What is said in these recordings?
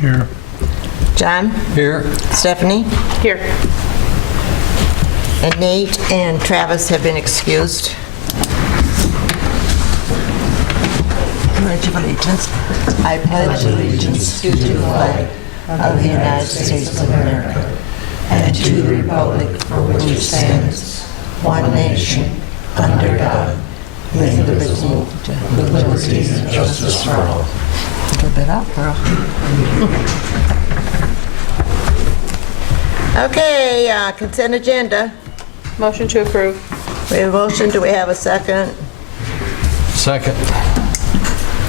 Here. John? Here. Stephanie? Here. And Nate and Travis have been excused. Pledge of allegiance. I pledge allegiance to the flag of the United States of America and to the republic for which it stands, one nation, under God, with liberty and justice for all. Give it up, girl. Okay, consent agenda. Motion to approve. We have a motion. Do we have a second? Second.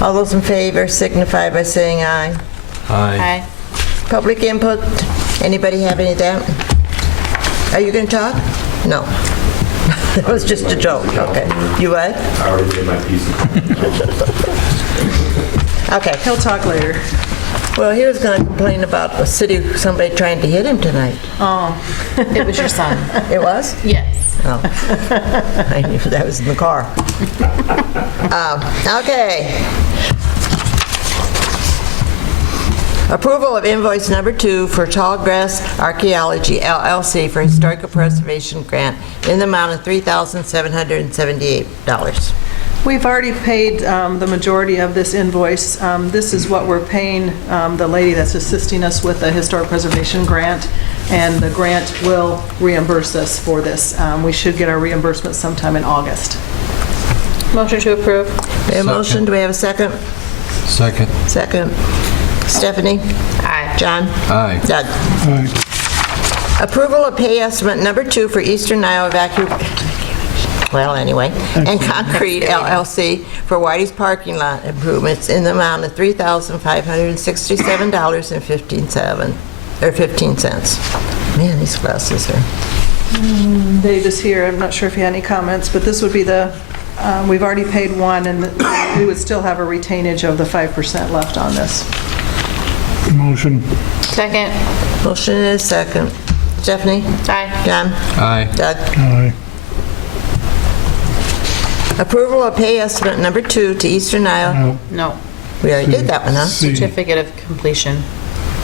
All those in favor signify by saying aye. Aye. Aye. Public input. Anybody have any of that? Are you going to talk? No. That was just a joke. Okay. You what? I already did my piece. Okay. He'll talk later. Well, he was going to complain about the city, somebody trying to hit him tonight. Oh, it was your son. It was? Yes. Oh. I knew that was in the car. Okay. Approval of invoice number 2 for Tallgrass Archaeology, LLC for historical preservation grant in the amount of $3,778. We've already paid the majority of this invoice. This is what we're paying the lady that's assisting us with the historic preservation grant, and the grant will reimburse us for this. We should get our reimbursement sometime in August. Motion to approve. We have a motion. Do we have a second? Second. Second. Stephanie? Aye. John? Aye. Doug? Aye. Approval of pay estimate number 2 for Eastern Iowa and Concrete LLC for Whitey's parking lot improvements in the amount of $3,567.15. Man, these glasses are... Dave is here. I'm not sure if he had any comments, but this would be the, we've already paid one, and we would still have a retainage of the 5% left on this. Motion. Second. Motion is second. Stephanie? Aye. John? Aye. Doug? Aye. Approval of pay estimate number 2 to Eastern Iowa. No. No. We already did that one, huh? C. Certificate of completion.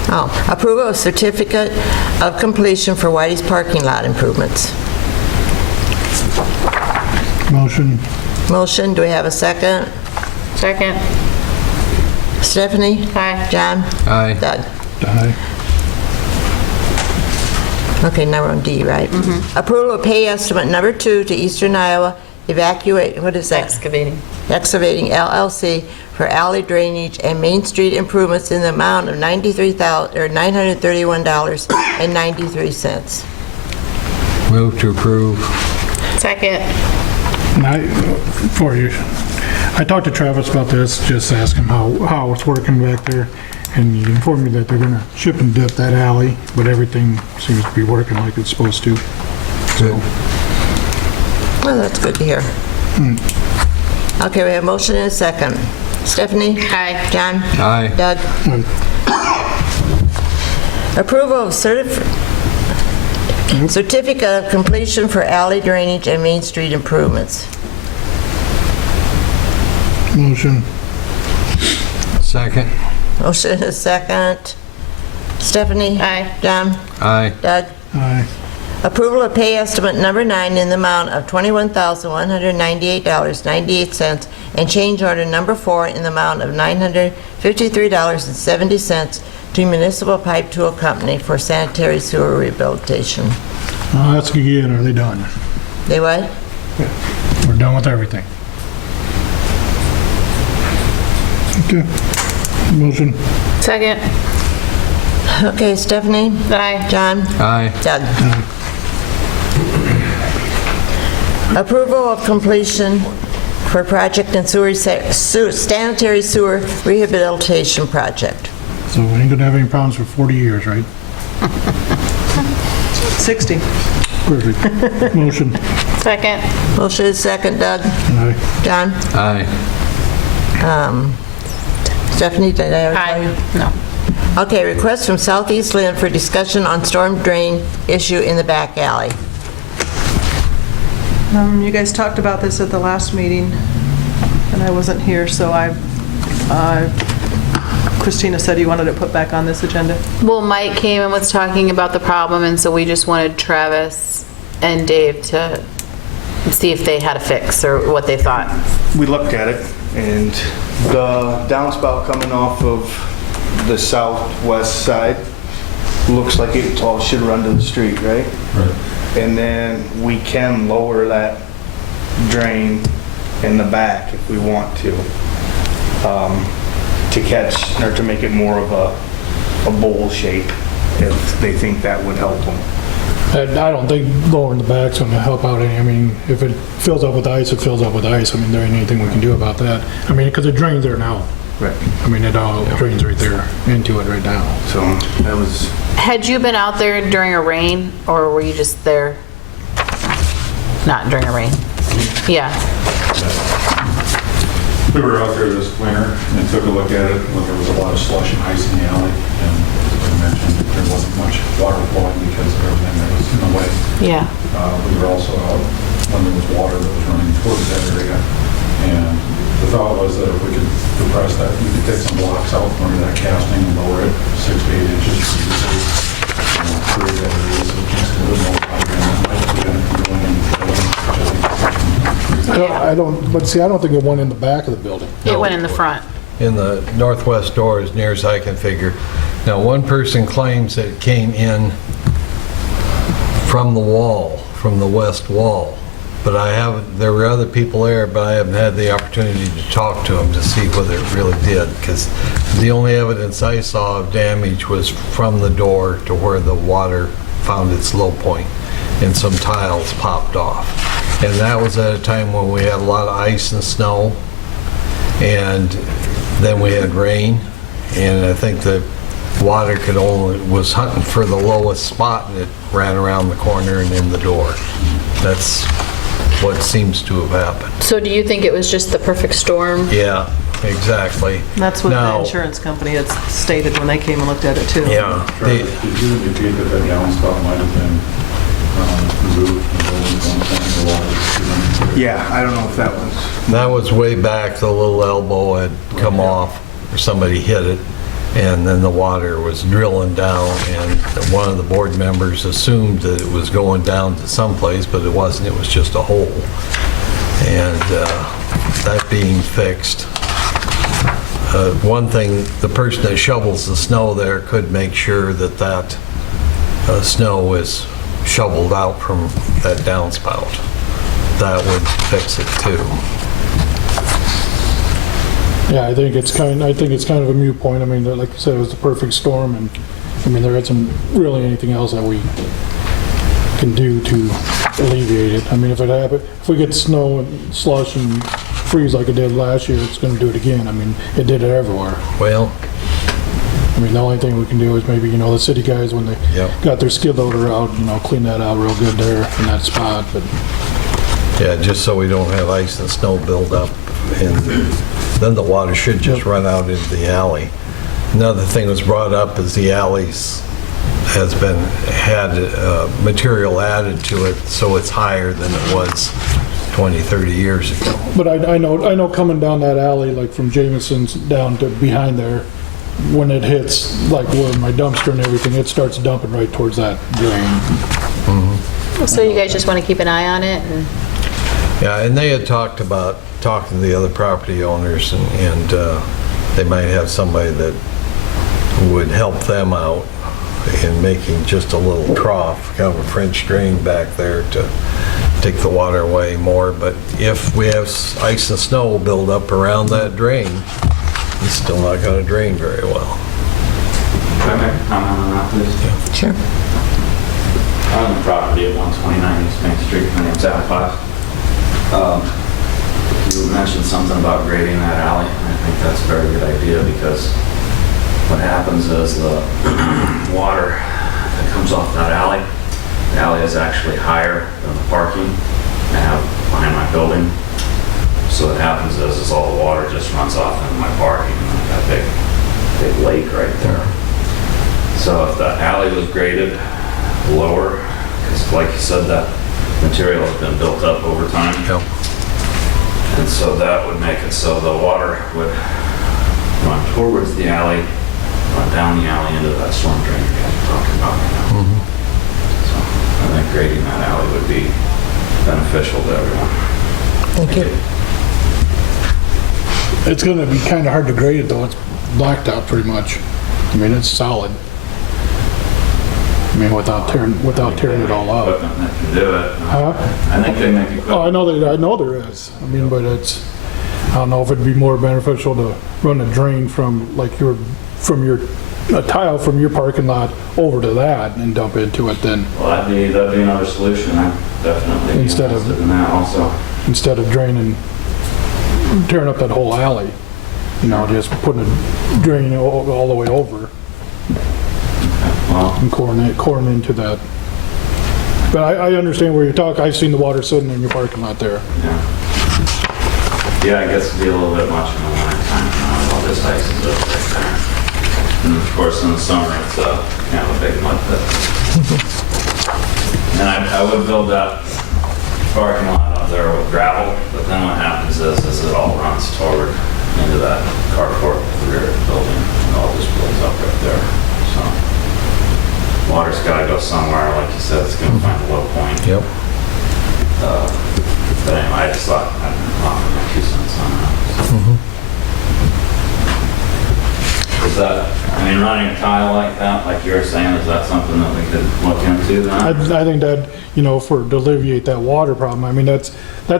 Oh, approval of certificate of completion for Whitey's parking lot improvements. Motion. Motion, do we have a second? Second. Stephanie? Aye. John? Aye. Doug? Aye. Okay, now we're on D, right? Approval of pay estimate number 2 to Eastern Iowa what is that? Excavating. Excavating LLC for alley drainage and Main Street improvements in the amount of $931.93. Move to approve. Second. I talked to Travis about this, just asked him how it's working back there, and he informed me that they're gonna chip and dip that alley, but everything seems to be working like it's supposed to. Good. Well, that's good to hear. Okay, we have a motion and a second. Stephanie? Aye. John? Aye. Doug? Approval of certificate of completion for alley drainage and Main Street improvements. Motion. Second. Motion and a second. Stephanie? Aye. John? Aye. Doug? Aye. Approval of pay estimate number 9 in the amount of $21,198.98 and change order number 4 in the amount of $953.70 to Municipal Pipe Tool Company for sanitary sewer rehabilitation. That's good. Are they done? They what? We're done with everything. Okay. Motion. Second. Okay, Stephanie? Aye. John? Aye. Doug? Approval of completion for project and sanitary sewer rehabilitation project. So we ain't gonna have any problems for 40 years, right? 60. Perfect. Motion. Second. Motion is second. Doug? Aye. John? Aye. Stephanie, did I already tell you? Aye. No. Okay, request from Southeast Lynn for discussion on storm drain issue in the back alley. You guys talked about this at the last meeting, and I wasn't here, so I Christina said you wanted it put back on this agenda. Well, Mike came and was talking about the problem, and so we just wanted Travis and Dave to see if they had a fix or what they thought. We looked at it, and the downspout coming off of the southwest side looks like it all should run to the street, right? Right. And then we can lower that drain in the back if we want to catch, or to make it more of a bowl shape, if they think that would help them. And I don't think lowering the back's going to help out any. I mean, if it fills up with ice, it fills up with ice. I mean, there ain't anything we can do about that. I mean, because it drains there now. Right. I mean, it all drains right there into it right now. So that was, Had you been out there during a rain, or were you just there? Not during a rain? Yeah. We were out there this winter and took a look at it when there was a lot of slush and ice in the alley. And as I mentioned, there wasn't much water flowing because of everything that was in the way. Yeah. We were also out when there was water that was running towards that area. And the thought was that if we could depress that, we could take some blocks out from under that casting and lower it 6 to 8 inches. Create that area so it gets a little more water. And that might be going to go in the building, which I think I don't, but see, I don't think it went in the back of the building. It went in the front. In the northwest door, as near as I can figure. Now, one person claims that it came in from the wall, from the west wall. But I haven't, there were other people there, but I haven't had the opportunity to talk to them to see whether it really did. Because the only evidence I saw of damage was from the door to where the water found its low point and some tiles popped off. And that was at a time when we had a lot of ice and snow, and then we had rain, and I think the water was hunting for the lowest spot, and it ran around the corner and in the door. That's what seems to have happened. So do you think it was just the perfect storm? Yeah, exactly. That's what the Now- insurance company had stated when they came and looked at it too. Yeah. Travis, did you indicate that that downspout might have been removed from the building at one point, or water? yeah, I don't know if that was, That was way back, the little elbow had come off, or somebody hit it, and then the water was drilling down, and one of the board members assumed that it was going down to someplace, but it wasn't, it was just a hole. And that being fixed, one thing, the person that shovels the snow there could make sure that that snow is shoveled out from that downspout. That would fix it too. Yeah, I think it's kind of a moot point. I mean, like I said, it was the perfect storm, and I mean, there isn't really anything else that we can do to alleviate it. I mean, if we get snow and slush and freeze like it did last year, it's going to do it again. I mean, it did it everywhere. Well, I mean, the only thing we can do is maybe, the city guys, when they Yep. got their skid loader out, clean that out real good there in that spot, but yeah, just so we don't have ice and snow build up, and then the water should just run out into the alley. Another thing was brought up is the alleys had material added to it, so it's higher than it was 20, 30 years ago. But I know coming down that alley, like from Jameson's down to behind there, when it hits, like where my dumpster and everything, it starts dumping right towards that drain. So you guys just want to keep an eye on it? And Yeah, and they had talked about talking to the other property owners, and they might have somebody that would help them out in making just a little trough, kind of a French drain back there to take the water away more. But if we have ice and snow build up around that drain, it's still not going to drain very well. Can I make a comment on that, please? Sure. I own the property at 129 East Main Street. My name's Al Claus. You mentioned something about grading that alley. I think that's a very good idea, because what happens is the water that comes off that alley, the alley is actually higher than the parking I have behind my building. So what happens is all the water just runs off into my parking, and I've got a big lake right there. So if the alley was graded lower, because like you said, that material has been built up over time. Yep. And so that would make it so the water would run towards the alley down the alley into that storm drain you guys are talking about right now. So I think grading that alley would be beneficial to everyone. Thank you. It's gonna be kind of hard to grade it though, it's blacktop pretty much. I mean, it's solid. I mean, without tearing it all out. Equipment that can do it. Huh? I think they make equipment. Oh, I know there is. I mean, but it's, I don't know if it'd be more beneficial to run a drain from like a tile from your parking lot over to that and dump into it then, Well, that'd be another solution. I'm definitely Instead of- interested in that also. instead of tearing up that whole alley. You know, just putting a drain all the way over Well, and coring into that. But I understand where you're talking. I've seen the water sitting in your parking lot there. yeah, I guess it'd be a little bit much in the winter time, all this ice is up right there. And of course, in the summer, it's kind of a big mud pit. And I would build that parking lot up there with gravel, but then what happens is it all runs toward into that carport at the rear of the building, and all just builds up right there. So water's got to go somewhere, like you said, it's going to find a low point. Yep. But anyway, I just thought I'd offer my 2 cents on that. Is that, I mean, running a tile like that, like you were saying, is that something that we could look into then? I think that, you know, to alleviate that water problem, I mean, that's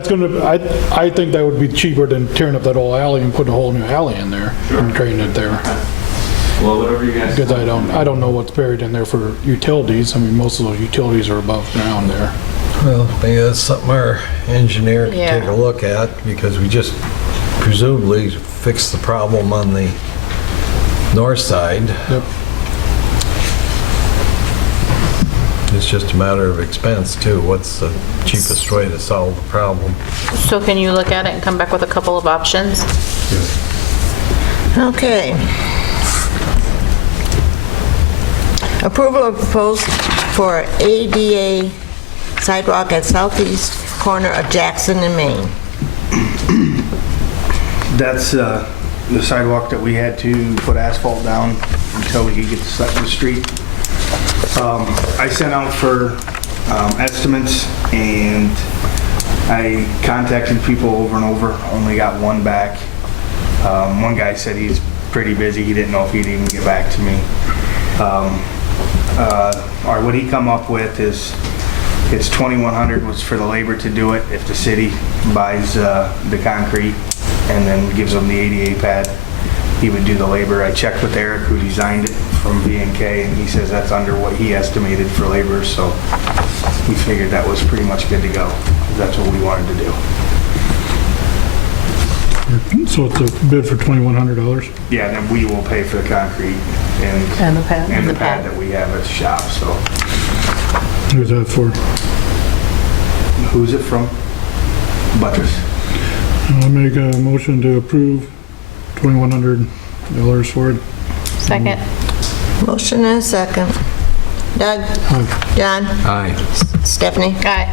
gonna, I think that would be cheaper than tearing up that whole alley and putting a whole new alley in there and draining it there. Well, whatever you guys. Because I don't know what's buried in there for utilities. I mean, most of those utilities are above ground there. Well, maybe that's something our engineer can Yeah. take a look at, because we just presumably fixed the problem on the north side. Yep. It's just a matter of expense too. What's the cheapest way to solve the problem? So can you look at it and come back with a couple of options? Okay. Approval of proposed for ADA sidewalk at southeast corner of Jackson and Main. That's the sidewalk that we had to put asphalt down until we could get the street. I sent out for estimates, and I contacted people over and over, only got one back. One guy said he's pretty busy, he didn't know if he'd even get back to me. Or what he come up with is it's $2,100 was for the labor to do it. If the city buys the concrete and then gives them the ADA pad, he would do the labor. I checked with Eric, who designed it from B&K, and he says that's under what he estimated for labor, so we figured that was pretty much good to go. That's what we wanted to do. So it's a bid for $2,100. Yeah, and then we will pay for the concrete And the pad. and the pad that we have at the shop, so. Who's that for? Who's it from? Buttress. I'll make a motion to approve $2,100 for it. Second? Motion and a second. Doug? Aye. John? Aye. Stephanie? Aye.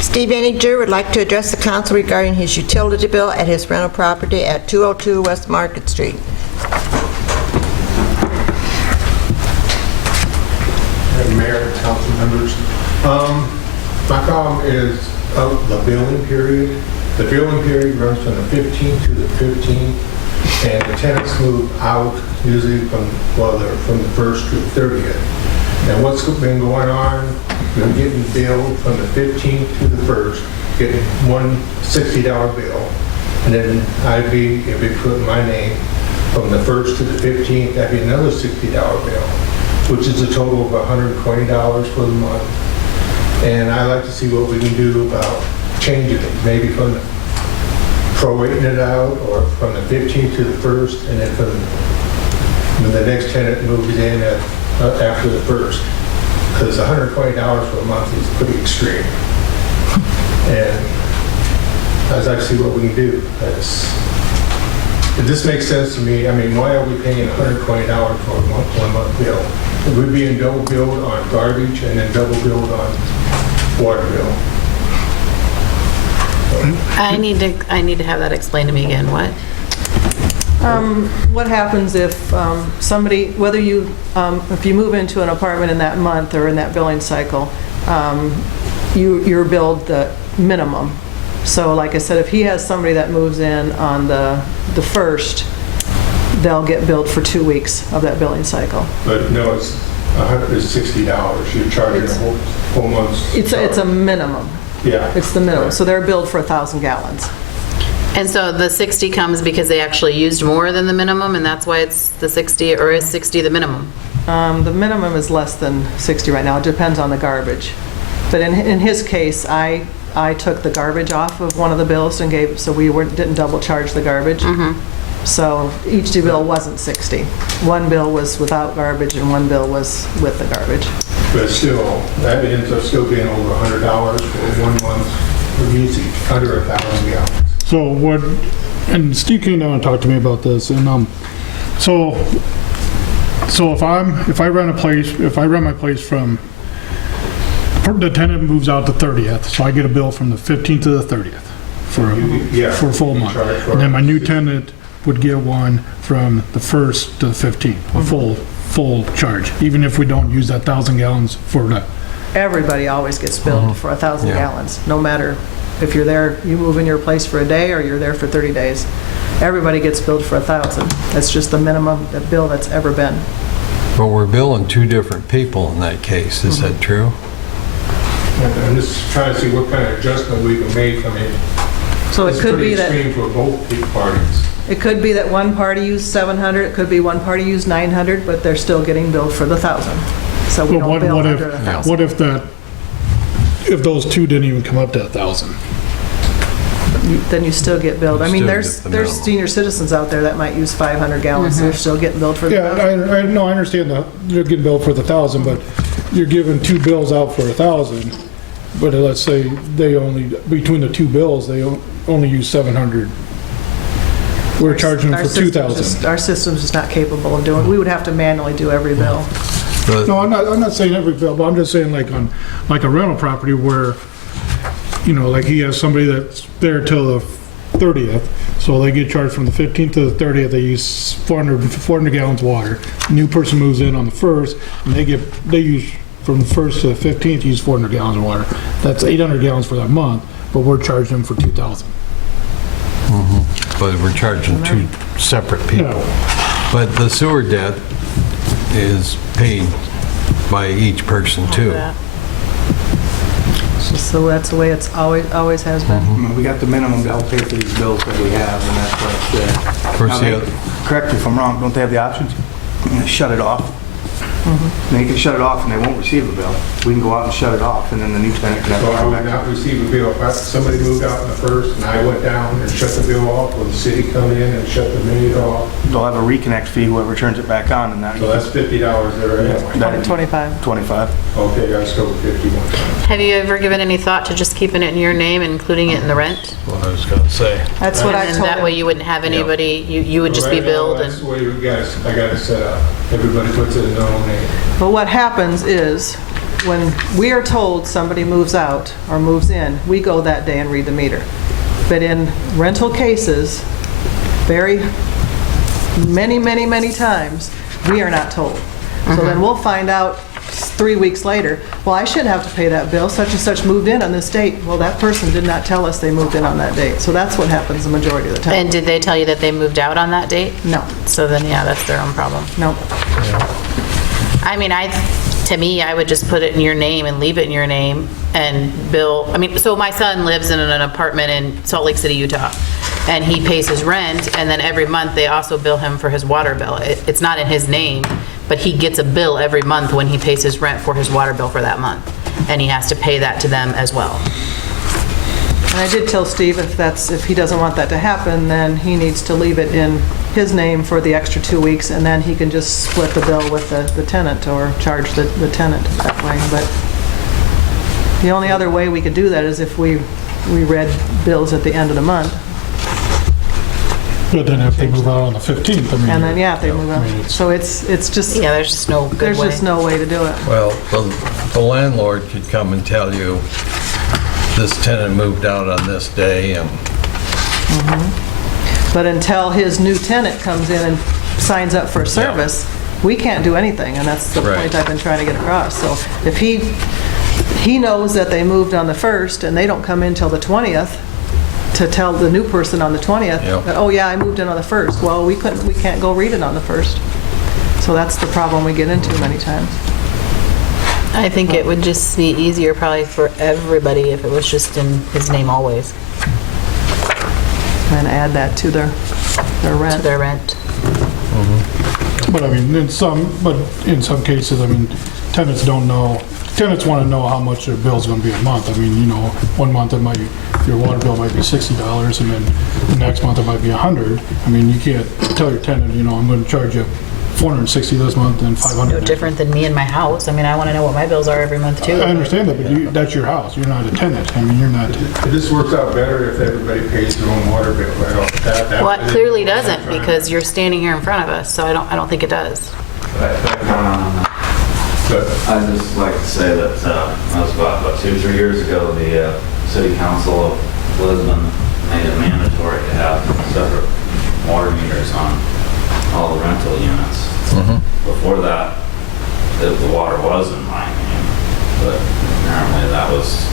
Steve Eniger would like to address the council regarding his utility bill at his rental property at 202 West Market Street. Mayor and council members. My problem is the billing period. The billing period runs from the 15th to the 15th, and the tenants move out usually from the 1st to the 30th. And what's been going on, we're getting billed from the 15th to the 1st, getting one $60 bill, and then if we put my name from the 1st to the 15th, that'd be another $60 bill, which is a total of $120 for the month. And I'd like to see what we can do about changing it, maybe from prorating it out, or from the 15th to the 1st, and then when the next tenant moves in after the 1st. Because $120 for a month is pretty extreme. And I'd like to see what we can do. This makes sense to me. I mean, why are we paying $120 for a one month bill? We're being double billed on garbage and then double billed on water bill. I need to have that explained to me again. What? What happens if somebody, whether you, if you move into an apartment in that month or in that billing cycle, you're billed the minimum. So like I said, if he has somebody that moves in on the 1st, they'll get billed for 2 weeks of that billing cycle. But no, it's $160. You're charging a whole month's. It's a minimum. Yeah. It's the minimum. So they're billed for 1,000 gallons. And so the 60 comes because they actually used more than the minimum, and that's why it's the 60, or is 60 the minimum? The minimum is less than 60 right now. It depends on the garbage. But in his case, I took the garbage off of one of the bills and gave, so we didn't double charge the garbage. So each bill wasn't 60. One bill was without garbage and one bill was with the garbage. But still, that ends up still being over $100 for 1 month of usage, under 1,000 gallons. So what, and Steve came down and talked to me about this, and so if I rent my place from, the tenant moves out the 30th, so I get a bill from the 15th to the 30th for a full month. And then my new tenant would get one from the 1st to the 15th, a full charge, even if we don't use that 1,000 gallons for the. Everybody always gets billed for 1,000 gallons, no matter if you're there, you move in your place for a day or you're there for 30 days. Everybody gets billed for 1,000. That's just the minimum bill that's ever been. But we're billing 2 different people in that case, is that true? And I'm just trying to see what kind of adjustment we can make. I mean, So it could be it's pretty extreme for both parties. It could be that one party used 700, it could be one party used 900, but they're still getting billed for the 1,000. So we don't bill under 1,000. What if those 2 didn't even come up to 1,000? Then you still get billed. I mean, Still there's get the minimum. senior citizens out there that might use 500 gallons, they're still getting billed for the Yeah, 1,000. I know, I understand that you're getting billed for the 1,000, but you're giving 2 bills out for 1,000, but let's say they only, between the 2 bills, they only use 700. We're charging them for 2,000. Our system's just not capable of doing, we would have to manually do every bill. No, I'm not saying every bill, but I'm just saying like on, like a rental property where, you know, like he has somebody that's there till the 30th, so they get charged from the 15th to the 30th, they use 400 gallons of water. New person moves in on the 1st, and they use, from the 1st to the 15th, use 400 gallons of water. That's 800 gallons for that month, but we're charging them for 2,000. But we're charging 2 separate people. But the sewer debt is paid by each person too. So that's the way it's always has been. We got the minimum to help pay for these bills that we have, and that's what, Of course, correct me if I'm wrong, don't they have the options? Shut it off. They can shut it off and they won't receive a bill. We can go out and shut it off, and then the new tenant can have So to I come would back. not receive a bill. If somebody moved out in the 1st and I went down and shut the bill off, will the city come in and shut the meter off? They'll have a reconnect fee, whoever turns it back on, and that. So that's $50 there anyway. That'd be 25. 25. Okay, I still 51. Have you ever given any thought to just keeping it in your name and including it in the rent? What I was gonna say. That's what I And told then that way him. you wouldn't have anybody, you would just be Right now, billed That's and, the way I got it set up. Everybody puts it in their own name. But what happens is, when we are told somebody moves out or moves in, we go that day and read the meter. But in rental cases, many times, we are not told. So then we'll find out 3 weeks later, well, I shouldn't have to pay that bill, such and such moved in on this date. Well, that person did not tell us they moved in on that date. So that's what happens the majority of the time. and did they tell you that they moved out on that date? No, So then, yeah, that's their own problem. no. I mean, to me, I would just put it in your name and leave it in your name and bill, I mean, so my son lives in an apartment in Salt Lake City, Utah, and he pays his rent, and then every month they also bill him for his water bill. It's not in his name, but he gets a bill every month when he pays his rent for his water bill for that month, and he has to pay that to them as well. And I did tell Steve if he doesn't want that to happen, then he needs to leave it in his name for the extra 2 weeks, and then he can just split the bill with the tenant or charge the tenant that way. But the only other way we could do that is if we read bills at the end of the month. But then if they move out on the 15th, I mean. And then, yeah, if they move I mean, out. it's- So it's just, Yeah, there's just no good there's way. just no way to do it. Well, the landlord could come and tell you, this tenant moved out on this day, and But until his new tenant comes in and signs up for service, we can't do anything, and that's the Right. point I've been trying to get across. So if he knows that they moved on the 1st and they don't come in till the 20th to tell the new person on the 20th, Yep. that, oh yeah, I moved in on the 1st. Well, we can't go read it on the 1st. So that's the problem we get into many times. I think it would just be easier probably for everybody if it was just in his name always, And add that to their to rent. their rent. But I mean, in some cases, I mean, tenants don't know, tenants want to know how much their bill's going to be a month. I mean, you know, one month your water bill might be $60, and then the next month it might be $100. I mean, you can't tell your tenant, you know, I'm going to charge you $460 this month and $500 No next different than me and my house. I mean, I want to know what my bills are every month too. I understand that, but that's your house. You're not a tenant. I mean, you're not. This works out better if everybody pays their own water bill, right off the bat. Well, it clearly doesn't, because you're standing here in front of us, so I don't think it does. I'd just like to say that that was about 2-3 years ago, the city council of Lisbon made it mandatory to have separate water meters on all the rental units. Before that, the water was in my name, but apparently that was,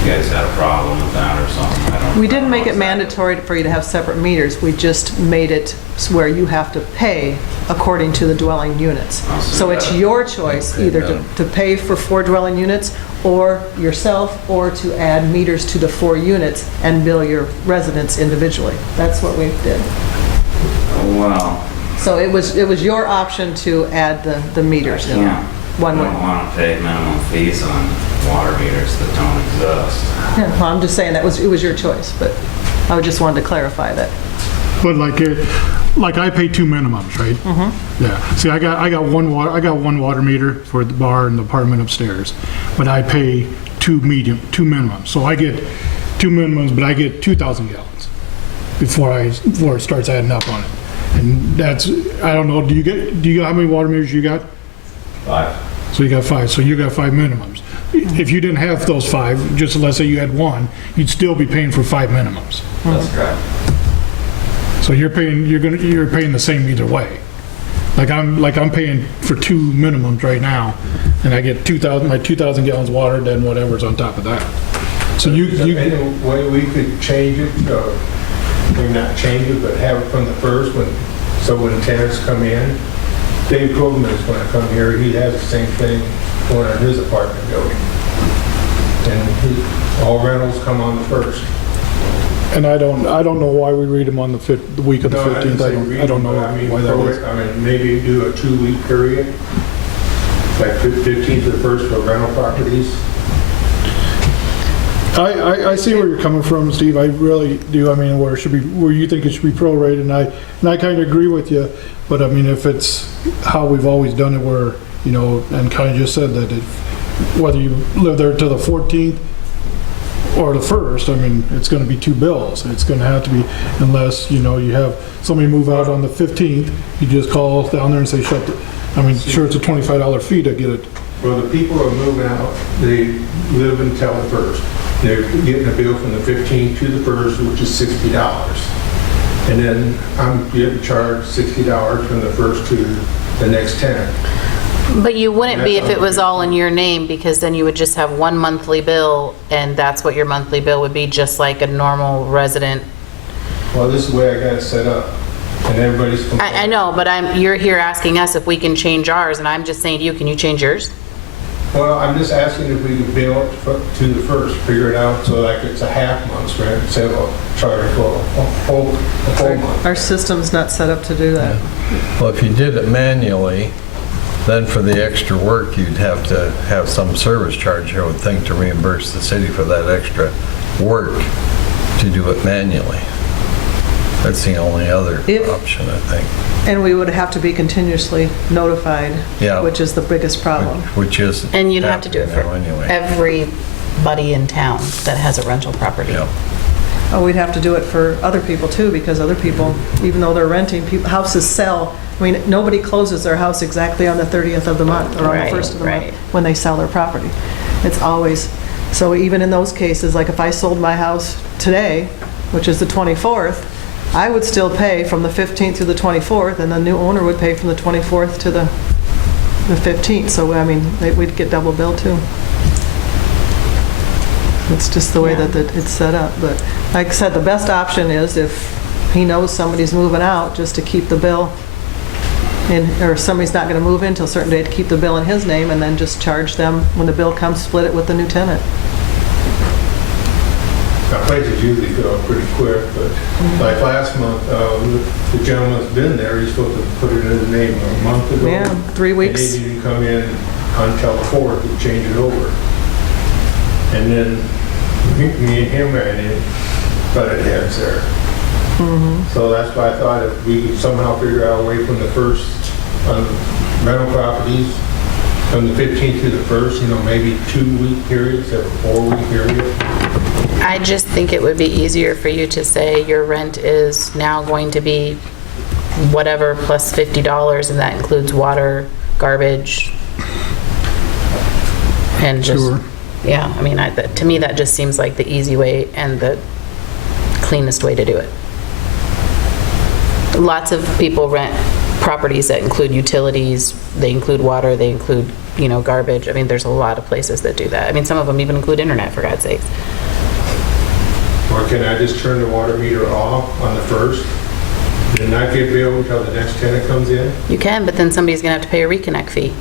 you guys had a problem with that or something. I don't. We didn't make it mandatory for you to have separate meters. We just made it where you have to pay according to the dwelling units. So it's your choice either to pay for 4 dwelling units or yourself, or to add meters to the 4 units and bill your residents individually. That's what we did. Well, So it was your option to add the meters in yeah. one I way. don't want to pay minimum fees on water meters that don't exist. Yeah, well, I'm just saying it was your choice, but I just wanted to clarify that. But like I pay 2 minimums, right? Yeah. See, I got one water meter for the bar and the apartment upstairs, but I pay 2 minimums. So I get 2 minimums, but I get 2,000 gallons before it starts adding up on it. And that's, I don't know, do you how many water meters you got? 5. So you got 5. So you got 5 minimums. If you didn't have those 5, just let's say you had 1, you'd still be paying for 5 minimums. That's correct. So you're paying the same either way. Like I'm paying for 2 minimums right now, and I get 2,000 gallons water, then whatever's on top of that. So Is there any way we could change it, maybe not change it, but have it from the first so when tenants come in, Dave Goldman is going to come here, he has the same thing going on his apartment building. And all rentals come on the first. And I don't know why we read them on the week of the 15th. I don't know why that is. I mean, maybe do a 2-week period, like 15th to the 1st for rental properties. I see where you're coming from, Steve. I really do. I mean, where you think it should be prorated, and I kind of agree with you. But I mean, if it's how we've always done it, where, you know, and kind of just said that whether you live there till the 14th or the 1st, I mean, it's going to be 2 bills. It's going to have to be, unless, you know, you have somebody move out on the 15th, you just call down there and say, I mean, sure, it's a $25 fee to get it. Well, the people who are moving out, they live until the 1st. They're getting a bill from the 15th to the 1st, which is $60. And then I'm getting charged $60 from the 1st to the next tenant. But you wouldn't be if it was all in your name, because then you would just have one monthly bill, and that's what your monthly bill would be, just like a normal resident. Well, this is the way I got it set up, and everybody's complaining. I know, but you're here asking us if we can change ours, and I'm just saying to you, can you change yours? Well, I'm just asking if we could bill it to the 1st, figure it out so like it's a half month's rent instead of charging for a whole month. Our system's not set up to do that. Well, if you did it manually, then for the extra work, you'd have to have some service charge, I would think, to reimburse the city for that extra work to do it manually. That's the only other option, I think. And we would have to be continuously notified, Yeah. which is the biggest problem. Which is. And you'd have to do it for happening now anyway. everybody in town that has a rental property. Yeah. Oh, we'd have to do it for other people too, because other people, even though they're renting, houses sell. I mean, nobody closes their house exactly on the 30th of the month or on the 1st of the month when they sell their property. It's always, so even in those cases, like if I sold my house today, which is the 24th, I would still pay from the 15th to the 24th, and the new owner would pay from the 24th to the 15th. So, I mean, we'd get double bill too. It's just the way that it's set up. But like I said, the best option is if he knows somebody's moving out, just to keep the bill in, or somebody's not going to move in until a certain day, to keep the bill in his name and then just charge them when the bill comes, split it with the new tenant. Now, places usually go pretty quick, but like last month, the gentleman's been there, he's supposed to put it in his name a month ago. Yeah, 3 weeks. And he didn't come in until the 4th to change it over. And then me and him ran in, butted heads there. So that's why I thought if we could somehow figure out a way from the first, on rental properties, from the 15th to the 1st, you know, maybe 2-week periods or 4-week period. I just think it would be easier for you to say your rent is now going to be whatever plus $50, and that includes water, garbage, and just, Sure. yeah, I mean, to me, that just seems like the easy way and the cleanest way to do it. Lots of people rent properties that include utilities, they include water, they include, you know, garbage. I mean, there's a lot of places that do that. I mean, some of them even include internet, for God's sakes. Or can I just turn the water meter off on the 1st and not get billed until the next tenant comes in? You can, but then somebody's gonna have to pay a reconnect fee.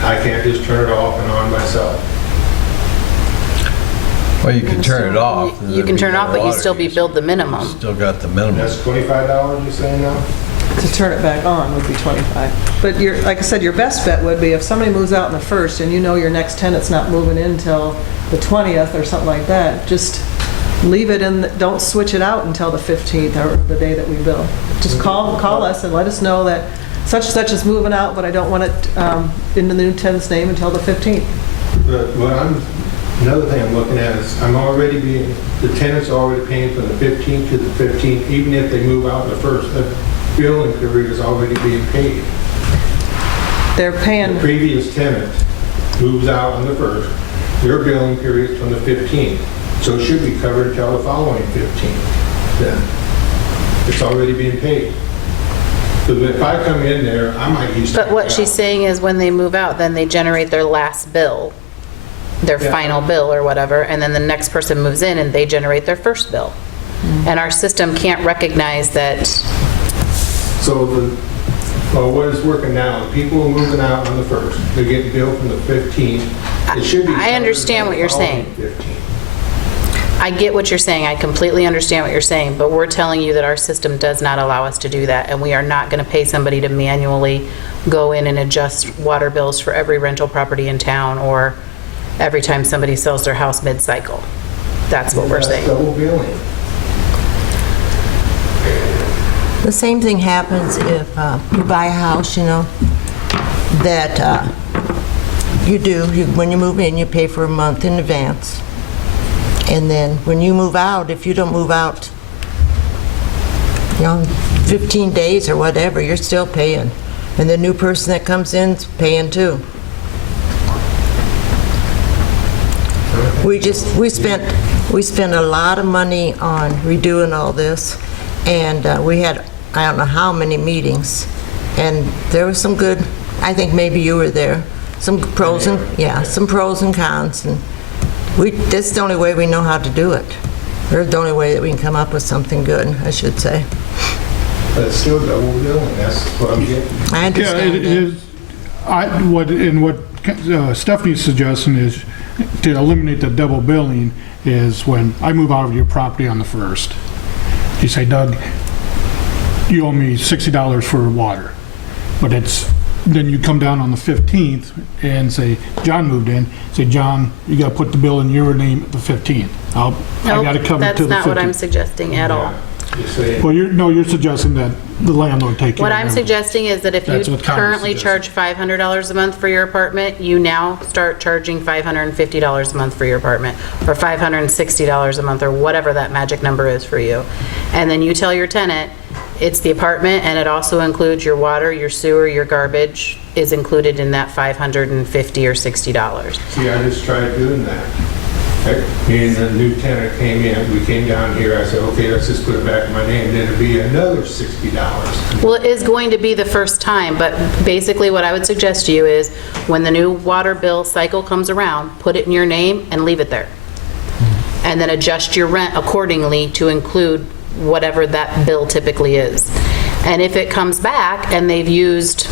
I can't just turn it off and on myself. Well, you can turn it off. and You then can if turn it got off, but you water still be use, billed the you minimum. Still got the minimum. That's $25 you're saying now? To turn it back on would be 25. But like I said, your best bet would be if somebody moves out in the 1st and you know your next tenant's not moving in until the 20th or something like that, just leave it in, don't switch it out until the 15th or the day that we bill. Just call us and let us know that such and such is moving out, but I don't want it in the new tenant's name until the 15th. But another thing I'm looking at is the tenant's already paying from the 15th to the 15th, even if they move out the 1st. The billing period is already being paid. They're The paying, previous tenant moves out on the 1st, their billing period is from the 15th. So it should be covered until the following 15th then. It's already being paid. So if I come in there, I might use. But what she's saying is when they move out, then they generate their last bill, their Yeah. final bill or whatever, and then the next person moves in and they generate their first bill. And our system can't recognize that. So what is working now, people are moving out on the 1st, they're getting billed from the 15th. It should be. I understand what you're saying. 15th. I get what you're saying, I completely understand what you're saying, but we're telling you that our system does not allow us to do that, and we are not going to pay somebody to manually go in and adjust water bills for every rental property in town or every time somebody sells their house mid-cycle. That's what we're saying. That's double billing. The same thing happens if you buy a house, you know, that when you move in, you pay for a month in advance. And then when you move out, if you don't move out, 15 days or whatever, you're still paying. And the new person that comes in's paying too. We spent a lot of money on redoing all this, and we had, I don't know how many meetings, and there was some good, I think maybe you were there, some pros and cons, and that's the only way we know how to do it. Or the only way that we can come up with something good, I should say. But it's still double billing, that's what I'm getting. I Yeah, understand it that. is, what Stephanie's suggesting is to eliminate the double billing is when I move out of your property on the 1st. You say, Doug, you owe me $60 for water. But then you come down on the 15th and say, John moved in, say, John, you gotta put the bill in your name at the 15th. I gotta Nope, cover it that's to the 15th. not what I'm suggesting at all. You're saying, Well, you're suggesting that the landlord take care What of I'm everything. suggesting is that if That's you what Connor's currently charge $500 a month for your apartment, you now start charging $550 a month for your apartment, or $560 a month, or whatever that magic number is for you. And then you tell your tenant, it's the apartment, and it also includes your water, your sewer, your garbage is included in that $550 or $60. see, I just tried doing that. Me and the new tenant came in, we came down here, I said, okay, let's just put it back in my name, then it'd be another $60. Well, it is going to be the first time, but basically what I would suggest to you is when the new water bill cycle comes around, put it in your name and leave it there. And then adjust your rent accordingly to include whatever that bill typically is. And if it comes back and they've used,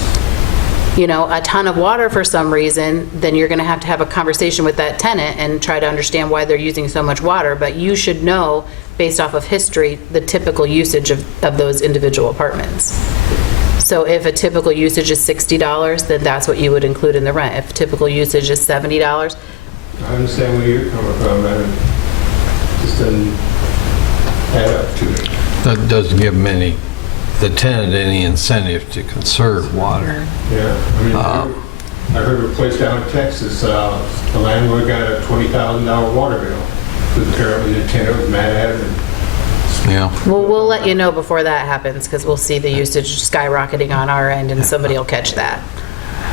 you know, a ton of water for some reason, then you're going to have a conversation with that tenant and try to understand why they're using so much water. But you should know, based off of history, the typical usage of those individual apartments. So if a typical usage is $60, then that's what you would include in the rent. If typical usage is $70, I understand where you're coming from, and it just doesn't add up to me. That doesn't give the tenant any incentive to conserve water. Yeah, I mean, I heard of a place down in Texas, the landlord got a $20,000 water bill, because apparently the tenant was mad at him. Yeah. well, we'll let you know before that happens because we'll see the usage skyrocketing on our end and somebody will catch that.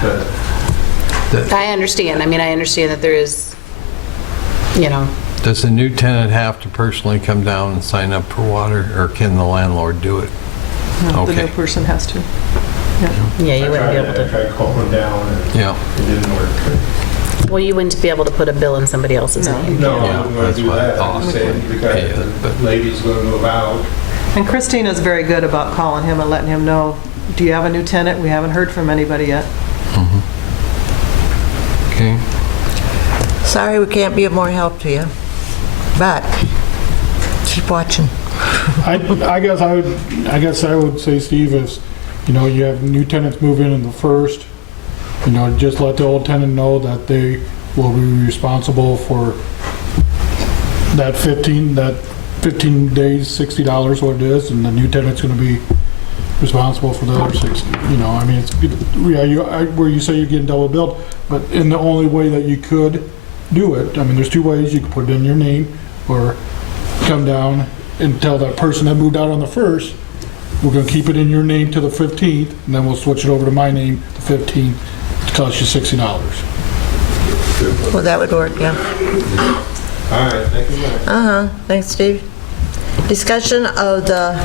But I understand. I mean, I understand that there is, you know, Does the new tenant have to personally come down and sign up for water, or can the landlord do it? No, the Okay. new person has to. yeah, you wouldn't be able I to. tried calling him down, and Yeah. it didn't work. Well, you wouldn't be able to put a bill in somebody else's name. No, I Yeah, wasn't going that's to do what I that. I thought. just said the lady's going to move out. And Christina's very good about calling him and letting him know, do you have a new tenant? We haven't heard from anybody yet. Okay. Sorry we can't be of more help to you, but keep watching. I guess I would say, Steve, is, you know, you have new tenants move in the first, you know, just let the old tenant know that they will be responsible for that 15 days, $60, what it is, and the new tenant's gonna be responsible for the other 60. You know, I mean, it's, yeah, where you say you're getting double billed, but in the only way that you could do it, I mean, there's two ways. You could put it in your name, or come down and tell that person that moved out on the 1st, we're gonna keep it in your name to the 15th, and then we'll switch it over to my name the 15th, to cost you $60. Well, that would work, yeah. All right, thank you much. Thanks, Steve. Discussion of the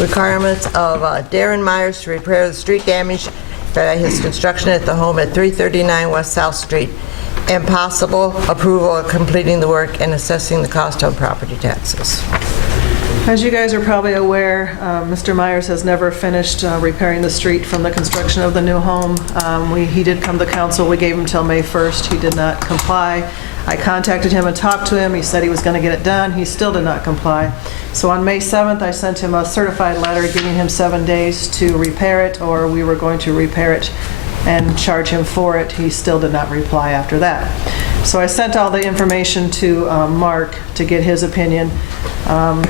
requirements of Darren Myers to repair the street damage by his construction at the home at 339 West South Street, and possible approval of completing the work and assessing the cost on property taxes. As you guys are probably aware, Mr. Myers has never finished repairing the street from the construction of the new home. He did come to council. We gave him till May 1st. He did not comply. I contacted him and talked to him. He said he was going to get it done. He still did not comply. So on May 7th, I sent him a certified letter giving him 7 days to repair it, or we were going to repair it and charge him for it. He still did not reply after that. So I sent all the information to Mark to get his opinion.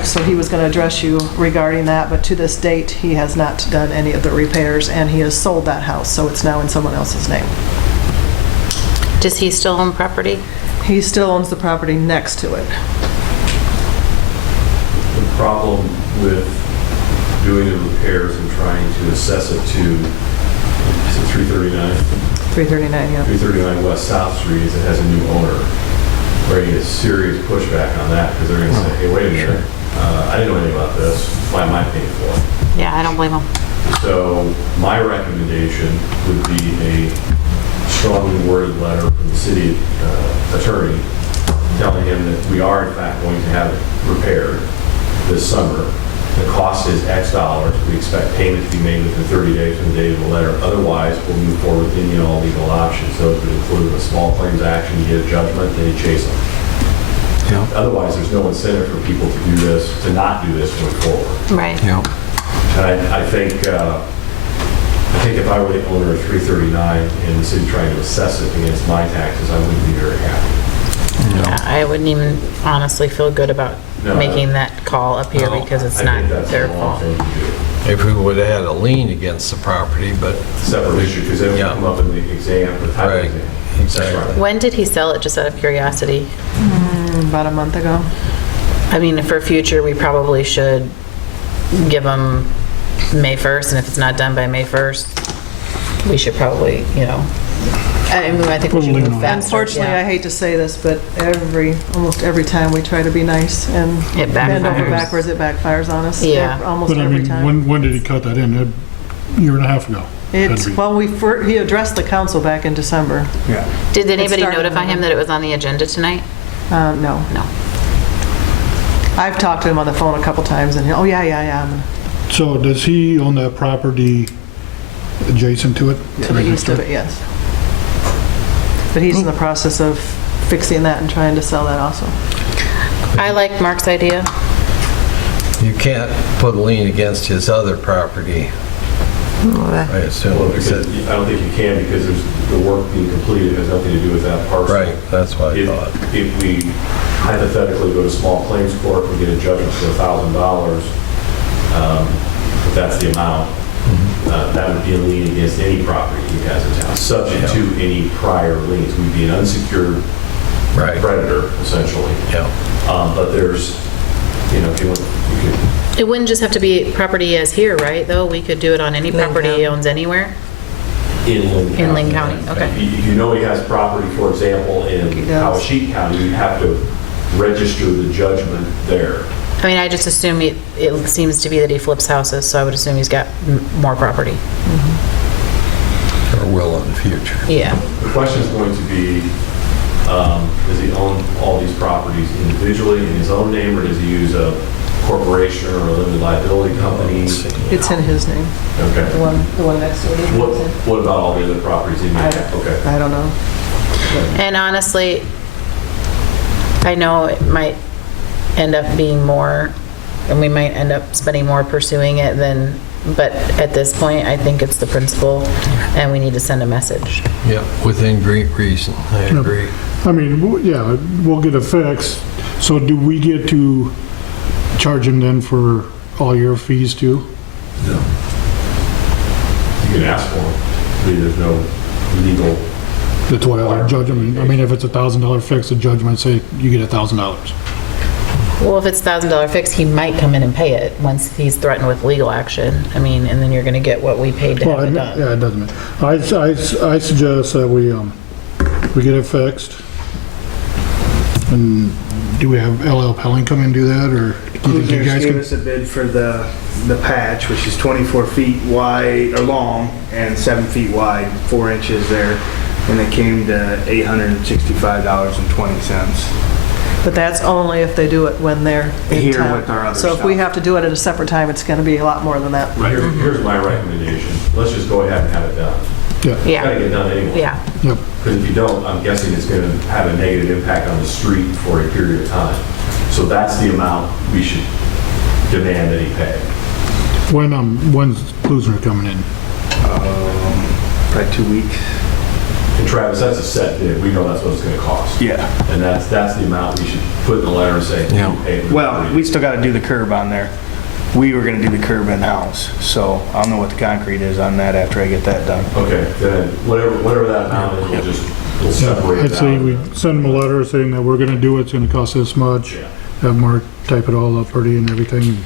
So he was going to address you regarding that, but to this date, he has not done any of the repairs, and he has sold that house, so it's now in someone else's name. Does he still own property? He still owns the property next to it. The problem with doing the repairs and trying to assess it to, is it 339? 339, yeah. 339 West South Street is it has a new owner. We're going to get serious pushback on that because they're going to say, hey, wait a minute, I didn't know anything about this. Why am I paying for it? Yeah, I don't blame him. So my recommendation would be a strongly worded letter from the city attorney telling him that we are in fact going to have it repaired this summer. The cost is X dollars. We expect payment to be made within 30 days from the date of the letter. Otherwise, we'll move forward with any and all legal options. Those would include a small claims action, you get a judgment, then you chase them. Yeah. Otherwise, there's no incentive for people to do this, to not do this going forward. Right. Yeah. And I think if I were the owner of 339 and the city trying to assess it against my taxes, I wouldn't be very happy. Yeah, I wouldn't even honestly feel good about No. making that call up here No, because it's I not think that's their the wrong fault. thing to do. If we would have had a lien against the property, but Separate issue, because then we Yeah. come up in the exam, the title Right. exam. Exactly. That's right. When did he sell it, just out of curiosity? About a month ago. I mean, for future, we probably should give him May 1st, and if it's not done by May 1st, we should probably, you know, I mean, I think we should move faster. Unfortunately, yeah. I hate to say this, but almost every time we try to be nice and It bend over backfires. backwards, it backfires on us. Yeah. Almost But I every mean, time. when did he cut that in? A year and a half ago? Had to be. Well, he addressed the council back in December. Yeah. Did anybody started notify him that it was on the agenda tonight? No. No. I've talked to him on the phone a couple times and, oh, yeah. So does he own that property adjacent to it? To the east of it, yes. But he's in the process of fixing that and trying to sell that also. I like Mark's idea. You can't put a lien against his other property, I assume. Well, because I don't think you can, because there's the work being completed has nothing to do with that parcel. Right, that's what I thought. If we hypothetically go to small claims court, we get a judgment for $1,000, if that's the amount, that would be a lien against any property he has in town, subject to any prior liens. We'd be an unsecured Right. creditor, essentially. Yeah. But there's, you know, if you want, you could, It wouldn't just have to be property as here, right, though? We could do it on any Lynn property he County. owns anywhere? in Lynn County. In Lynn County, okay. If you know he has property, for example, in He does. Powashik County, you have to register the judgment there. I mean, I just assume it seems to be that he flips houses, so I would assume he's got more property. Or will in the future. Yeah. The question is going to be, does he own all these properties individually in his own name, or does he use a corporation or a limited liability company? It's in his name, Okay. the one next to it. What about all the other properties he may have? Okay. I don't know. And honestly, I know it might end up being more, and we might end up spending more pursuing it than, but at this point, I think it's the principle, and we need to send a message. Yeah, within great reason, I agree. I mean, yeah, we'll get it fixed. So do we get to charge him then for all your fees too? No. You can ask for it. I mean, there's no legal. That's why I judge him. I mean, if it's $1,000 fix, the judge might say you get $1,000. Well, if it's $1,000 fix, he might come in and pay it once he's threatened with legal action. I mean, and then you're going to get what we paid to Well, have it done. yeah, it doesn't matter. I suggest that we get it fixed. And do we have LL Pelling come and do that, or do you think you Cruisers guys gave can? us a bid for the patch, which is 24 feet wide, or long, and 7 feet wide, 4 inches there, and it came to $865.20. But that's only if they do it when they're in Here town. with our other So if we stuff. have to do it at a separate time, it's going to be a lot more than that. Here's my recommendation. Let's just go ahead and have it done. Yeah, It's got to Yeah, get done anyway. yeah. yep. Because if you don't, I'm guessing it's going to have a negative impact on the street for a period of time. So that's the amount we should demand that he pay. When's Klusner coming in? Probably 2 weeks. And Travis, that's a set bid. We know that's what it's going to cost. Yeah. And that's the amount we should put in the letter and say, Yeah. you pay. Well, we still got to do the curb on there. We were going to do the curb in-house, so I'll know what the concrete is on that after I get that done. Okay, then whatever that amount is, we'll separate I'd it say out. we send them a letter saying that we're gonna do it, it's gonna cost this much. Yeah. Have Mark type it all up pretty and everything,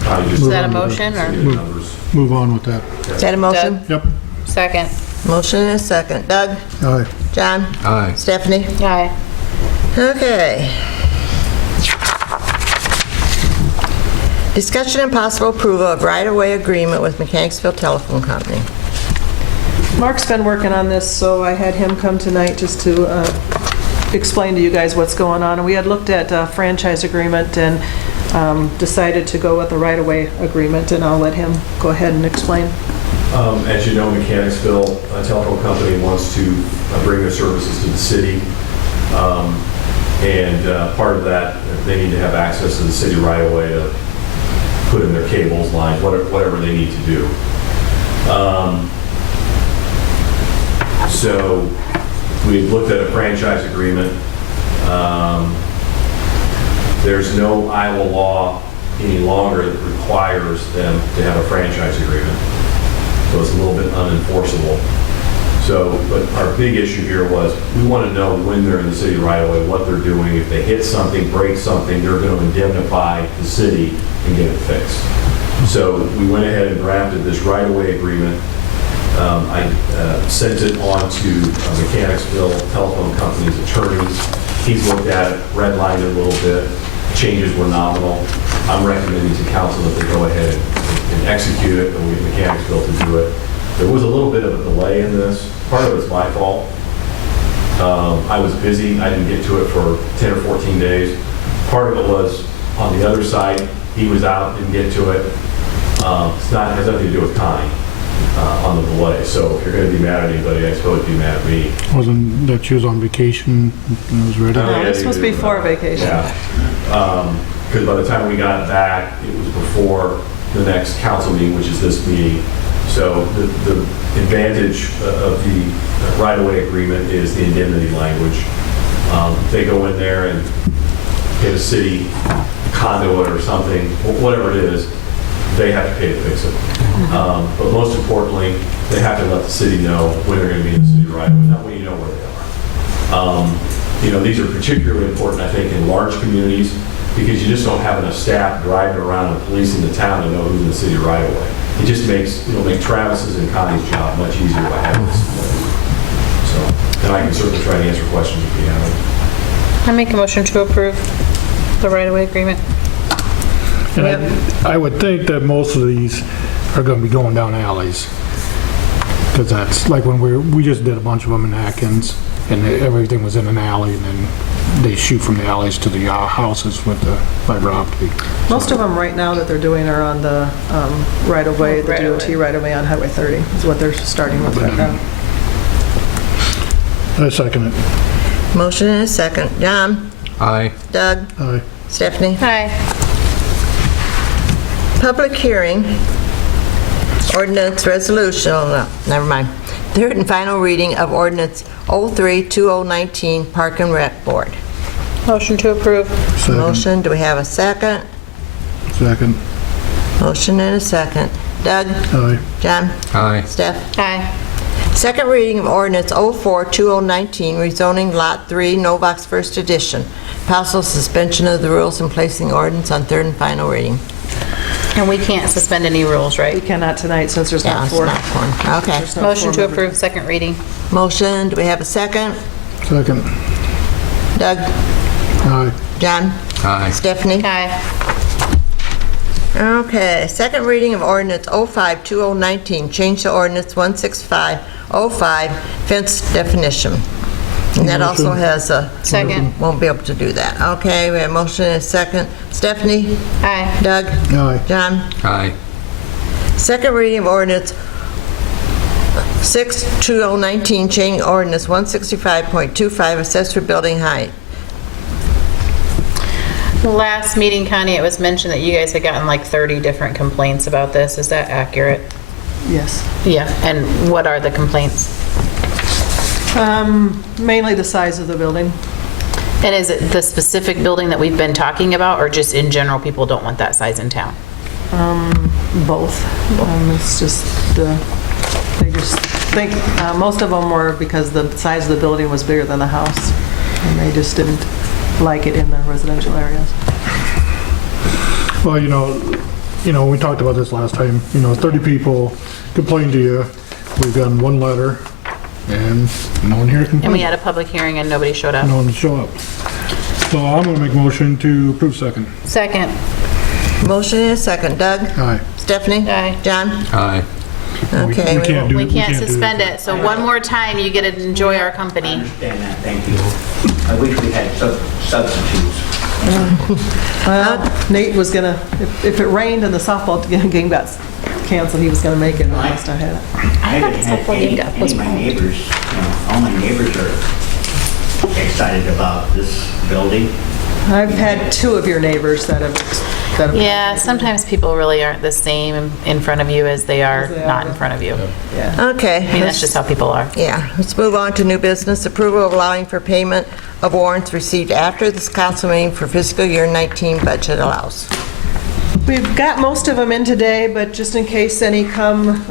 Probably just Is that a Move on. motion, send or? you the numbers. move on with that. Is that a motion? Yep, Second. Motion and a second. Doug? aye. John? Aye. Stephanie? Aye. Okay. Discussion and possible approval of right-of-way agreement with Mechanicsville Telephone Company. Mark's been working on this, so I had him come tonight just to explain to you guys what's going on. And we had looked at a franchise agreement and decided to go with a right-of-way agreement, and I'll let him go ahead and explain. As you know, Mechanicsville Telephone Company wants to bring their services to the city. And part of that, they need to have access to the city right away to put in their cables, lines, whatever they need to do. So we looked at a franchise agreement. There's no Iowa law any longer that requires them to have a franchise agreement. So it's a little bit unenforceable. So, but our big issue here was, we want to know when they're in the city right away, what they're doing. If they hit something, break something, they're going to indemnify the city and get it fixed. So we went ahead and drafted this right-of-way agreement. I sent it on to Mechanicsville Telephone Company's attorneys. He's looked at it, redlined it a little bit. Changes were nominal. I'm recommending to council that they go ahead and execute it, and we get Mechanicsville to do it. There was a little bit of a delay in this. Part of it's my fault. I was busy. I didn't get to it for 10 or 14 days. Part of it was on the other side. He was out, didn't get to it. It has nothing to do with Connie on the delay. So if you're going to be mad at anybody, I suppose be mad at me. Wasn't that she was on vacation and it was ready? Oh, No, this was before vacation. Yeah. Because by the time we got back, it was before the next council meeting, which is this meeting. So the advantage of the right-of-way agreement is the indemnity language. They go in there and get a city conduit or something, whatever it is, they have to pay to fix it. But most importantly, they have to let the city know when they're going to be in the city right-of-way, not when you know where they are. These are particularly important, I think, in large communities because you just don't have enough staff driving around and policing the town to know who's in the city right-of-way. It'll make Travis's and Connie's job much easier by having this in place. So, and I can certainly try to answer questions if you have them. I make a motion to approve the right-of-way agreement. And I would think that most of these are going to be going down alleys. Because that's like when we just did a bunch of them in Atkins and everything was in an alley and then they shoot from the alleys to the houses with the fiber optic. Most of them right now that they're doing are on the right-of-way, the DOT right-of-way on Highway 30 is what they're starting with right now. I second it. Motion and a second. John? Aye. Doug? Aye. Stephanie? Aye. Public hearing, ordinance resolution, oh, no, never mind. Third and final reading of ordinance 03-2019 Park and Rec Board. Motion to approve. Second. Motion, do we have a second? Second. Motion and a second. Doug? Aye. John? Aye. Steph? Aye. Second reading of ordinance 04-2019 rezoning Lot 3, Novox First Edition. Possible suspension of the rules and placing ordinance on third and final reading. And we can't suspend any rules, We right? cannot tonight since there's Yeah, not it's four. not one. Okay. There's no Motion to four members. approve second reading. Motion, do we have a second? Second. Doug? Aye. John? Aye. Stephanie? Aye. Okay, second reading of ordinance 05-2019, change to ordinance 16505, fence definition. And that also has a... Second. Won't be able to do that. Okay, we have a motion and a second. Stephanie? Aye. Doug? Aye. John? Aye. Second reading of ordinance 6-2019, change ordinance 165.25, accessory building height. Last meeting, Connie, it was mentioned that you guys had gotten like 30 different complaints about this. Is that accurate? Yes. Yeah. And what are the complaints? Mainly the size of the building. And is it the specific building that we've been talking about, or just in general, people don't want that size in town? Both. It's just they just think, most of them were because the size of the building was bigger than the house, and they just didn't like it in the residential areas. Well, we talked about this last time. 30 people complained to you. We've gotten one letter, and no one here complained. And we had a public hearing and nobody showed up. No one would show up. So I'm going to make a motion to approve second. Second. Motion and a second. Doug? Aye. Stephanie? Aye. John? Aye. Okay. We can't do We can't do suspend that. it, so one more time, you get to enjoy our company. Understand that, thank you. I wish we had substitutes. Well, Nate was gonna, if it rained and the softball game got canceled, he was gonna make it, and I must have had it. I haven't had any of my neighbors, all my neighbors are excited about this building. I've had two of your neighbors that have. Yeah, sometimes people really aren't the same in front of you as they are As they not are. in front of you. Yeah. Okay. I mean, that's just how people are. Yeah, let's move on to new business. Approval of allowing for payment of warrants received after this council meeting for fiscal year 19 budget allows. We've got most of them in today, but just in case any come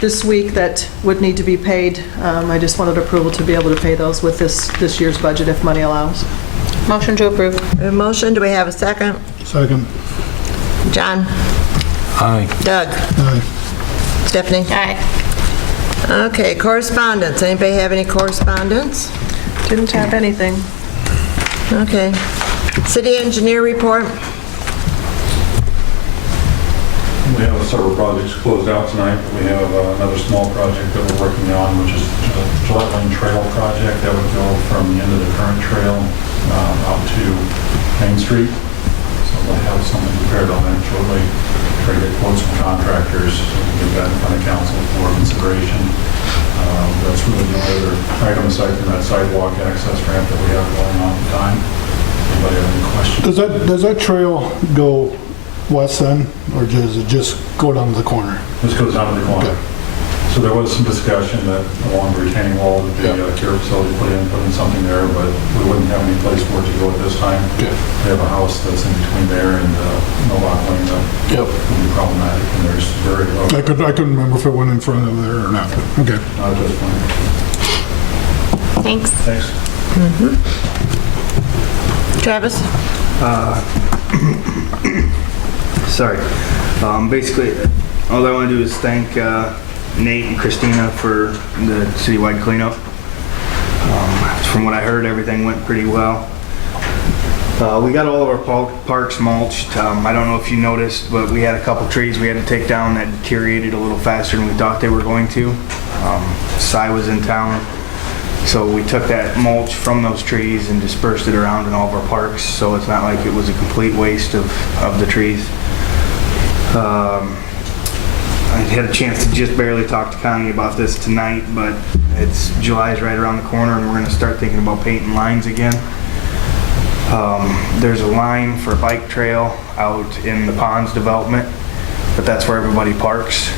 this week that would need to be paid, I just wanted approval to be able to pay those with this year's budget if money allows. Motion to approve. A motion, do we have a second? Second. John? Aye. Doug? Stephanie? Aye. Okay, correspondence. Anybody have any correspondence? Didn't have anything. Okay. City engineer report? We have several projects closed out tonight. We have another small project that we're working on, which is a Gillette Lane Trail project that would go from the end of the current trail out to Main Street. So we'll have something prepared on that shortly. Try to get quotes from contractors, so we can get that in front of council for consideration. That's really the only other item aside from that sidewalk access ramp that we have going on at the time. Anybody have any questions? Does that trail go west then, or does it just go down to the corner? This goes down to the corner. Okay. So there was some discussion that along the retaining wall, that the care facility put in something there, but we wouldn't have any place for it to go at this time. Okay. We have a house that's in between there and no lot lane that Yep. would be problematic, and there's very low. I couldn't remember if it went in front of there or not. Okay. Not at this point. Thanks. Thanks. Travis? Sorry. Basically, all I want to do is thank Nate and Christina for the citywide cleanup. From what I heard, everything went pretty well. We got all of our parks mulched. I don't know if you noticed, but we had a couple trees we had to take down that deteriorated a little faster than we thought they were going to. Cy was in town, so we took that mulch from those trees and dispersed it around in all of our parks, so it's not like it was a complete waste of the trees. I had a chance to just barely talk to Connie about this tonight, but July's right around the corner and we're going to start thinking about painting lines again. There's a line for a bike trail out in the ponds development, but that's where everybody parks.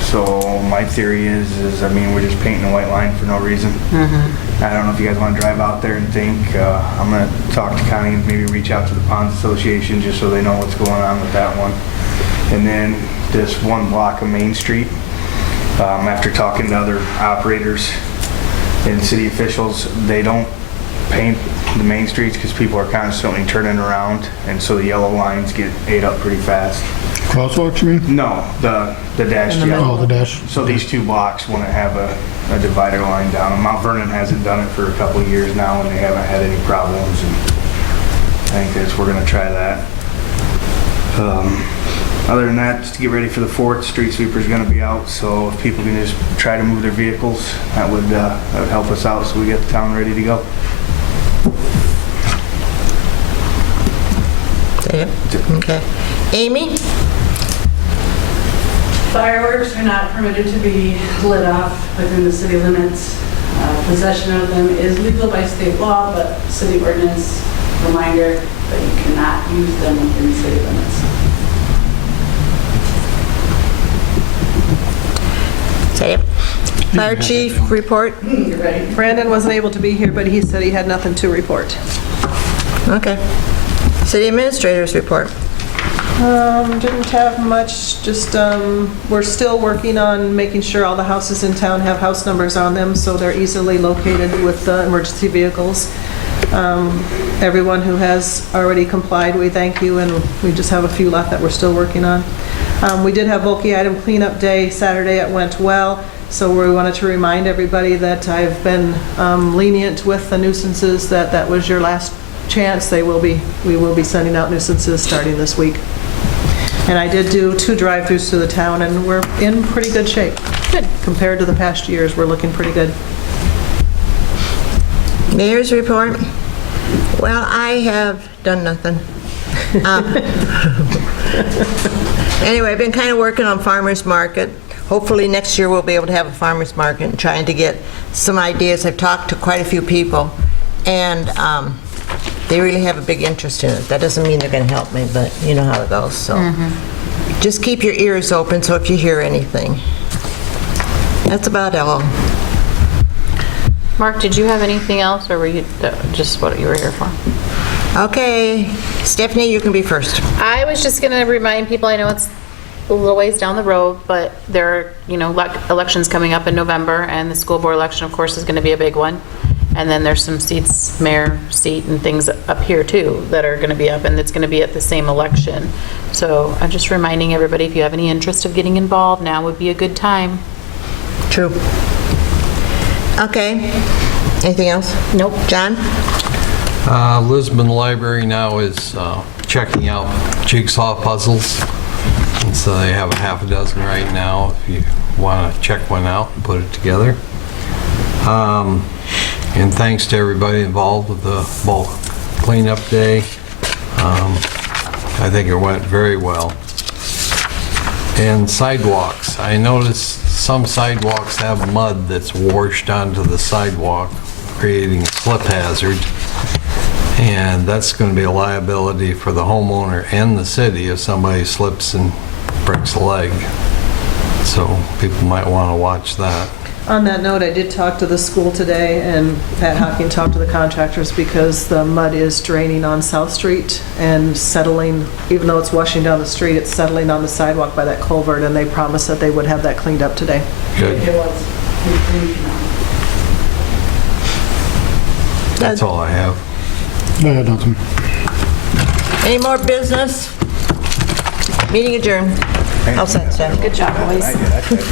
So my theory is I mean, we're just painting a white line for no reason. I don't know if you guys want to drive out there and think. I'm going to talk to Connie and maybe reach out to the Ponds Association just so they know what's going on with that one. And then this one block of Main Street, after talking to other operators and city officials, they don't paint the main streets because people are constantly turning around, and so the yellow lines get ate up pretty fast. Crosswalks, you mean? No, the dashed yellow. Oh, the dash. So these two blocks want to have a divider line down. And Mount Vernon hasn't done it for a couple of years now, and they haven't had any problems. And I think we're going to try that. Other than that, just to get ready for the 4th, street sweeper is going to be out. So if people can just try to move their vehicles, that would help us out so we get the town ready to go. Okay. Amy? Fireworks are not permitted to be lit off within the city limits. Possession of them is legal by state law, but city ordinance reminder that you cannot use them within city limits. Say it. Fire chief report? You're ready. Brandon wasn't able to be here, but he said he had nothing to report. Okay. City administrators report? Didn't have much, just we're still working on making sure all the houses in town have house numbers on them so they're easily located with emergency vehicles. Everyone who has already complied, we thank you, and we just have a few left that we're still working on. We did have bulky item cleanup day Saturday. It went well, so we wanted to remind everybody that I've been lenient with the nuisances, that was your last chance. We will be sending out nuisances starting this week. And I did do 2 drive-throughs to the town, and we're in pretty good shape. Good. Compared to the past years, we're looking pretty good. Mayor's report? Well, I have done nothing. Anyway, I've been kind of working on farmers market. Hopefully next year we'll be able to have a farmers market and trying to get some ideas. I've talked to quite a few people, and they really have a big interest in it. That doesn't mean they're going to help me, but you know how it goes. So just keep your ears open so if you hear anything. That's about all. Mark, did you have anything else, or were you just what you were here for? Okay, Stephanie, you can be first. I was just going to remind people, I know it's a little ways down the road, but there are, elections coming up in November, and the school board election, of course, is going to be a big one. And then there's some seats, mayor seat and things up here too that are going to be up, and it's going to be at the same election. So I'm just reminding everybody, if you have any interest of getting involved, now would be a good time. True. Okay. Anything else? Nope. John? Lisbon Library now is checking out jigsaw puzzles. And so they have a half a dozen right now if you want to check one out and put it together. And thanks to everybody involved with the bulk cleanup day. I think it went very well. And sidewalks. I noticed some sidewalks have mud that's washed onto the sidewalk, creating a slip hazard. And that's going to be a liability for the homeowner and the city if somebody slips and breaks a leg. So people might want to watch that. On that note, I did talk to the school today, and Pat Hocking talked to the contractors because the mud is draining on South Street and settling, even though it's washing down the street, it's settling on the sidewalk by that culvert, and they promised that they would have that cleaned up today. Good. It was. That's all I have. I had nothing. Any more business? Meeting adjourned. All set, Steph. Good job, boys.